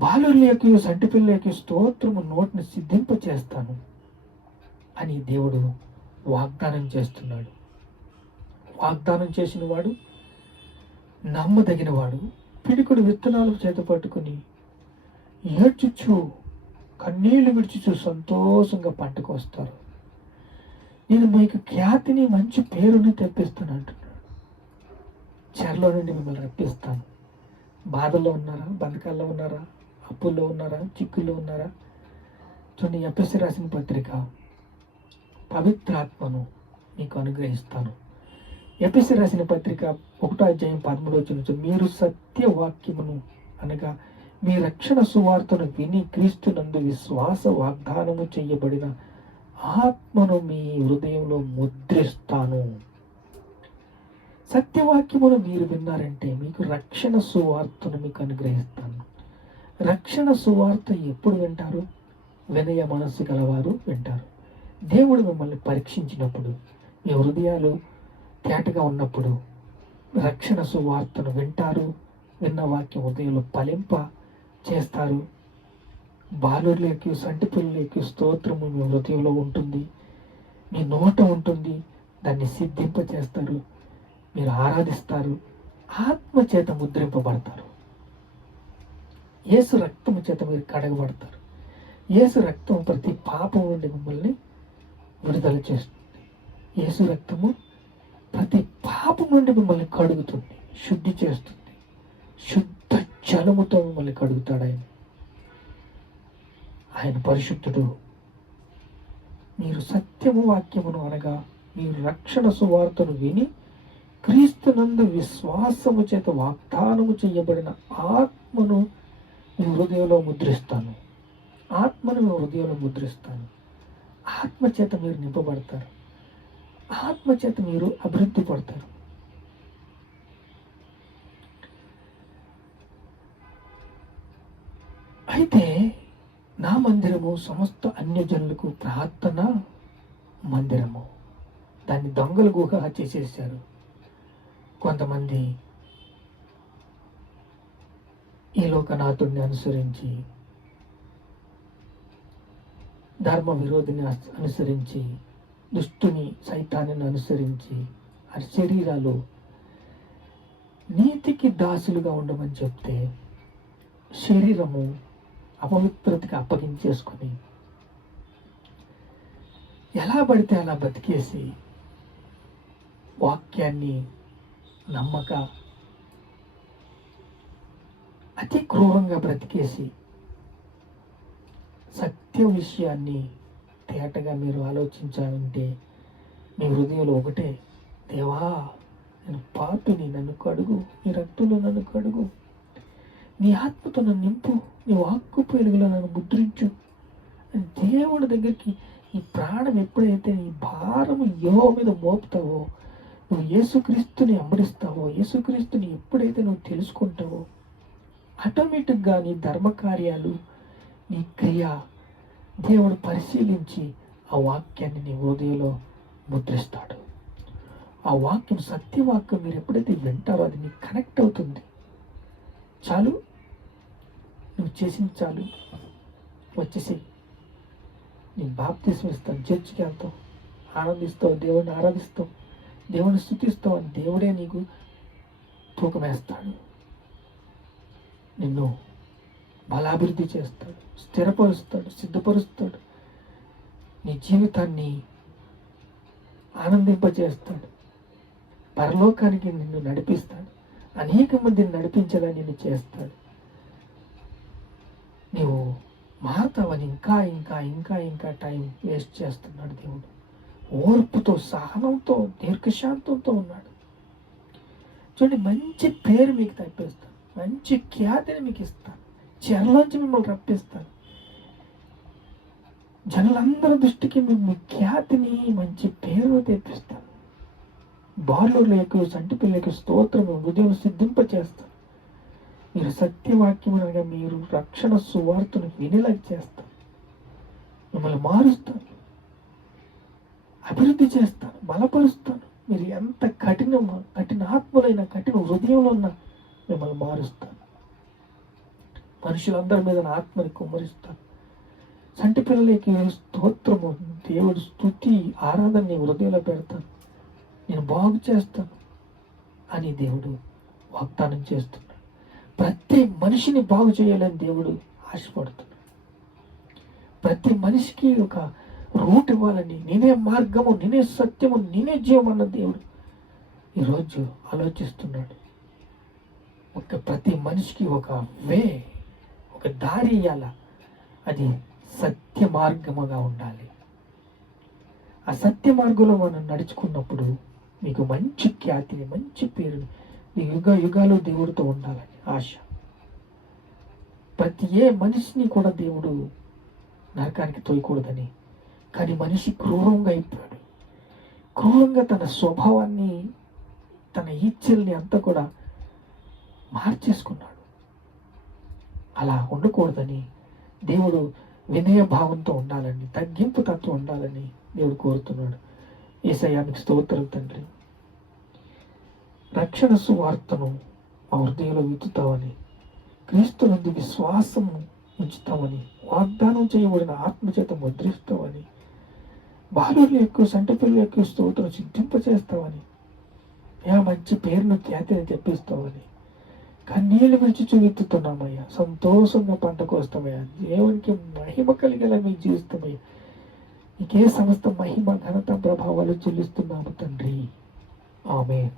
బాలుర్లేకి సంటిపిల్లకి స్తోత్రము నోటిని సిద్ధింప చేస్తాను అని దేవుడు వాగ్దానం చేస్తున్నాడు. వాగ్దానం చేసిన వాడు నమ్మదగిన వాడు పిడికుడు విత్తనాలు చేత పట్టుకుని ఏడ్చుచ్చు కన్నీళ్ళు విడిచుచు సంతోషంగా పంటకు వస్తారు. నేను మీకు ఖ్యాతిని మంచి పేరుని తెప్పిస్తాను అంటున్నాడు. చెరలో నుండి మిమ్మల్ని రప్పిస్తాను. బాధల్లో ఉన్నారా? బంధకాల్లో ఉన్నారా? అప్పుల్లో ఉన్నారా? చిక్కుల్లో ఉన్నారా? చూడండి ఎపిసి రాసిన పత్రిక పవిత్రాత్మను మీకు అనుగ్రహిస్తాను. ఎపిసి రాసిన పత్రిక ఒకటో అధ్యాయం పదమూడు మీరు సత్యవాక్యమును అనగా మీ రక్షణ సువార్తను విని క్రీస్తునందు విశ్వాస వాగ్దానము చేయబడిన ఆత్మను మీ హృదయంలో ముద్రిస్తాను. సత్యవాక్యమును మీరు విన్నారంటే మీకు రక్షణ సువార్తను మీకు అనుగ్రహిస్తాను. రక్షణ సువార్త ఎప్పుడు వింటారు? వినయ మనస్సు గలవారు వింటారు. దేవుడు మిమ్మల్ని పరీక్షించినప్పుడు మీ హృదయాలు తేటగా ఉన్నప్పుడు రక్షణ సువార్తను వింటారు విన్న వాక్యం హృదయంలో ఫలింప చేస్తారు. బాలుర్లకి సంటిపిల్లలేకి స్తోత్రము మీ హృదయంలో ఉంటుంది. మీ నోట ఉంటుంది. దాన్ని సిద్ధింప చేస్తారు మీరు ఆరాధిస్తారు. ఆత్మ చేత ముద్రింపబడతారు. ఏసు రక్తము చేత మీరు కడగబడతారు. యేసు రక్తం ప్రతి పాపం నుండి మిమ్మల్ని విడుదల చేస్తుంది. యేసు రక్తము ప్రతి పాపం నుండి మిమ్మల్ని కడుగుతుంది శుద్ధి చేస్తుంది. శుద్ధ జలముతో మిమ్మల్ని కడుగుతాడు ఆయన. ఆయన పరిశుద్ధుడు. మీరు సత్యము వాక్యమును అనగా మీరు రక్షణ సువార్తను విని క్రీస్తునందు విశ్వాసము చేత వాగ్దానము చేయబడిన ఆత్మను మీ హృదయంలో ముద్రిస్తాను. ఆత్మను మీ హృదయంలో ముద్రిస్తాను. ఆత్మచేత మీరు నింపబడతారు. ఆత్మచేత మీరు అభివృద్ధి పడతారు. అయితే నా మందిరము సమస్త అన్యజనులకు ప్రార్థన మందిరము. దాన్ని దొంగలు గుహ చేసేసారు కొంతమంది ఈ లోకనాథుడిని అనుసరించి ధర్మ విరోధిని అనుసరించి దుష్టుని సైతాన్ని అనుసరించి ఆ శరీరాలు నీతికి దాసులుగా ఉండమని చెప్తే శరీరము అపవిత్రతకి అప్పగించేసుకొని ఎలా పడితే అలా బతికేసి వాక్యాన్ని నమ్మక అతి క్రూరంగా బ్రతికేసి సత్య విషయాన్ని తేటగా మీరు ఆలోచించాలంటే మీ హృదయంలో ఒకటే దేవా నేను పాపిని నన్ను కడుగు నీ రక్తులు నన్ను కడుగు నీ ఆత్మతో నన్ను నింపు నీ వాక్కు పెరుగులో నన్ను ముద్రించు. దేవుడి దగ్గరికి ఈ ప్రాణం ఎప్పుడైతే నీ భారము యహో మీద మోపుతావో నువ్వు యేసుక్రీస్తుని అమరిస్తావో యేసుక్రీస్తుని ఎప్పుడైతే నువ్వు తెలుసుకుంటావో ఆటోమేటిక్గా నీ ధర్మకార్యాలు నీ క్రియ దేవుడు పరిశీలించి ఆ వాక్యాన్ని నీ హృదయంలో ముద్రిస్తాడు. ఆ వాక్యం సత్యవాక్యం మీరు ఎప్పుడైతే వింటారో అది నీకు కనెక్ట్ అవుతుంది. చాలు నువ్వు చేసిన చాలు. వచ్చేసి నేను బాప్తీసం ఇస్తాను చర్చికి వెళ్తావు. ఆనందిస్తావు దేవుడిని ఆరాధిస్తావు. దేవుని స్థుతిస్తావు అని దేవుడే నీకు తూకమేస్తాడు నిన్ను బలాభివృద్ధి చేస్తాడు స్థిరపరుస్తాడు సిద్ధపరుస్తాడు. నీ జీవితాన్ని ఆనందింపజేస్తాడు. పరలోకానికి నిన్ను నడిపిస్తాడు. అనేక మందిని నడిపించేలా నిన్ను చేస్తాడు. నీవు మారుతావని ఇంకా ఇంకా ఇంకా ఇంకా టైం వేస్ట్ చేస్తున్నాడు దేవుడు. ఓర్పుతో సహనంతో దీర్ఘశాంతంతో ఉన్నాడు. చూడండి మంచి పేరు మీకు తప్పేస్తాడు. మంచి ఖ్యాతిని మీకు ఇస్తాను. చెరలోంచి మిమ్మల్ని రప్పిస్తాను. జనులందరి దృష్టికి మేము మీ ఖ్యాతిని మంచి పేరు తెప్పిస్తాను. బాలులకు సంటి పిల్లకి స్తోత్రం హృదయం సిద్ధింప చేస్తాను మీరు సత్యవాక్యం అనగా మీరు రక్షణ సువార్తను వినేలా చేస్తాను. మిమ్మల్ని మారుస్తాను. అభివృద్ధి చేస్తాను. బలపరుస్తాను. మీరు ఎంత కఠిన కఠిన ఆత్మలైన కఠిన హృదయంలో ఉన్న మిమ్మల్ని మారుస్తాను మనుషులందరి మీద నా ఆత్మని కుమ్మరిస్తాను సంటి పిల్లలకి స్తోత్రము దేవుడు స్థుతి ఆరాధన నీ హృదయంలో పెడతాను. నేను బాగు చేస్తాను అని దేవుడు వాగ్దానం చేస్తున్నాడు. ప్రతి మనిషిని బాగు చేయాలని దేవుడు ఆశపడుతున్నాడు. ప్రతి మనిషికి ఒక రూట్ ఇవ్వాలని నేనే మార్గము నేనే సత్యము నేనే జీవం అన్న దేవుడు ఈరోజు ఆలోచిస్తున్నాడు. ఒక ప్రతి మనిషికి ఒక వే ఒక దారి ఇయ్యాల. అది సత్య మార్గముగా ఉండాలి. ఆ సత్య మార్గంలో మనం నడుచుకున్నప్పుడు మీకు మంచి ఖ్యాతిని మంచి పేరుని మీ యుగ యుగాలు దేవుడితో ఉండాలని ఆశ. ప్రతి ఏ మనిషిని కూడా దేవుడు నరకానికి తోయకూడదని. కానీ మనిషి క్రూరంగా అయిపోయాడు. క్రూరంగా తన స్వభావాన్ని తన ఈచ్ఛల్ని అంతా కూడా మార్చేసుకున్నాడు. అలా ఉండకూడదని దేవుడు వినయ భావంతో ఉండాలని తగ్గింపు తత్వం ఉండాలని దేవుడు కోరుతున్నాడు. ఏసయానికి స్తోత్రం తండ్రి. రక్షణ సువార్తను మా హృదయంలో విత్తుతామని క్రీస్తు నుండి విశ్వాసం ఉంచుతామని వాగ్దానం చేయబడిన ఆత్మచేత ముద్రిస్తామని బాలుర్లు ఎక్కువ సంట పిల్లలు ఎక్కువ స్తోత్రం సిద్ధింపచేస్తామని యా మంచి పేరును ఖ్యాతిని తెప్పిస్తామని కన్నీళ్ళు విడిచి చూపెత్తుతున్నామయ్యా. సంతోషంగా పంట కోస్తామయ్యా. దేవునికి మహిమ కలిగేలా మీకు జీవిస్తామయ్యా నీకే సమస్త మహిమ ఘనత ప్రభావాలు చెల్లిస్తున్నాము తండ్రి. ఆమె